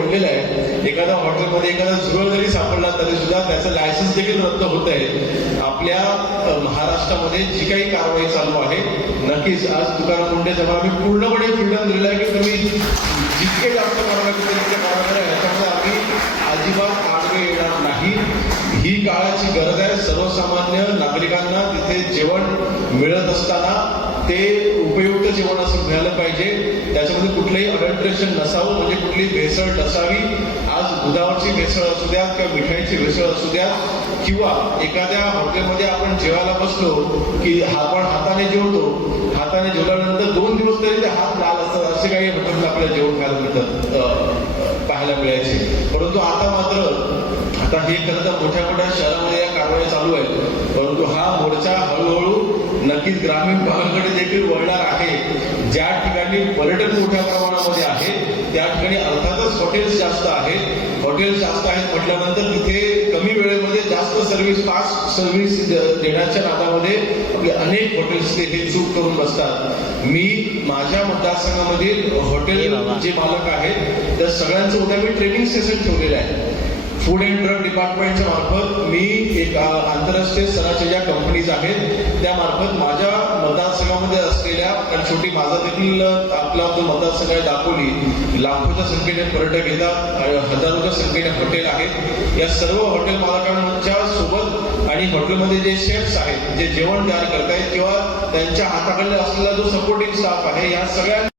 पडलेलं आहे. एखाद्या हॉटेलमध्ये एखादा झुरळ जरी सापडला तरी सुद्धा त्याचं लायसन्स देखील रद्द होत आहे. आपल्या महाराष्ट्रामध्ये जी काही कारवाई चालू आहे, नक्कीच आज तुकाराम मुंडे साहेब आम्ही पूर्णपणे फ्रीडम दिलेला आहे की तुम्ही जितके जास्त कारवाई करता तितके कारवाई करा. याच्यामुळे आम्ही अजिबात आडवे येणार नाही. ही काळाची गरज आहे. सर्वसामान्य नागरिकांना तिथे जेवण मिळत असताना ते उपयुक्त जेवण असं मिळालं पाहिजे. त्याच्यामध्ये कुठलंही अडल्ट्रेशन नसावं, म्हणजे कुठली भेसळ नसावी. आज दुधावरची भेसळ असू द्या किंवा मिठाईची भेसळ असू द्या, किंवा एखाद्या हॉटेलमध्ये आपण जेवायला बसलो की आपण हाताने जेवतो, हाताने जेवल्यानंतर 2 दिवस तरी ते हात लाल असतात. असे काही हॉटेलला आपल्याला जेवण खायला मिळतात, पाहायला मिळायचे. परंतु आता मात्र हे खरं तर मोठ्या मोठ्या शहरामध्ये या कारवाई चालू आहेत. परंतु हा मोर्चा हळूहळू नक्कीच ग्रामीण भागाकडे देखील वळणार आहे. ज्या ठिकाणी पर्यटन मोठ्या प्रमाणामध्ये आहे त्या ठिकाणी अर्थातच हॉटेल्स जास्त आहेत. हॉटेल्स जास्त आहेत म्हटल्यानंतर तिथे कमी वेळेमध्ये जास्त सर्व्हिस, फास्ट सर्व्हिस देण्याच्या नादामध्ये आपले अनेक हॉटेल्स हे चूक करून बसतात. मी माझ्या मतदारसंघामधील हॉटेल जे मालक आहेत त्या सगळ्यांचं उद्या मी ट्रेनिंग सेशन ठेवलेलं आहे. फूड अँड ड्रग डिपार्टमेंटच्या मार्फत मी एक आंतरराष्ट्रीय स्तराच्या ज्या कंपनीज आहेत त्या मार्फत माझ्या मतदारसंघामध्ये असलेल्या, कारण शेवटी माझा देखील आपला जो मतदारसंघ आहे दापोली, लाखोच्या संख्येने पर्यटक येतात, हजारोच्या संख्येने हॉटेल आहेत. या सर्व हॉटेल मालकांच्या सोबत आणि हॉटेलमध्ये जे शेफ्स आहेत जे जेवण तयार करतायत किंवा त्यांच्या हाताखाली असलेला जो सपोर्टिंग स्टाफ आहे, या सगळ्या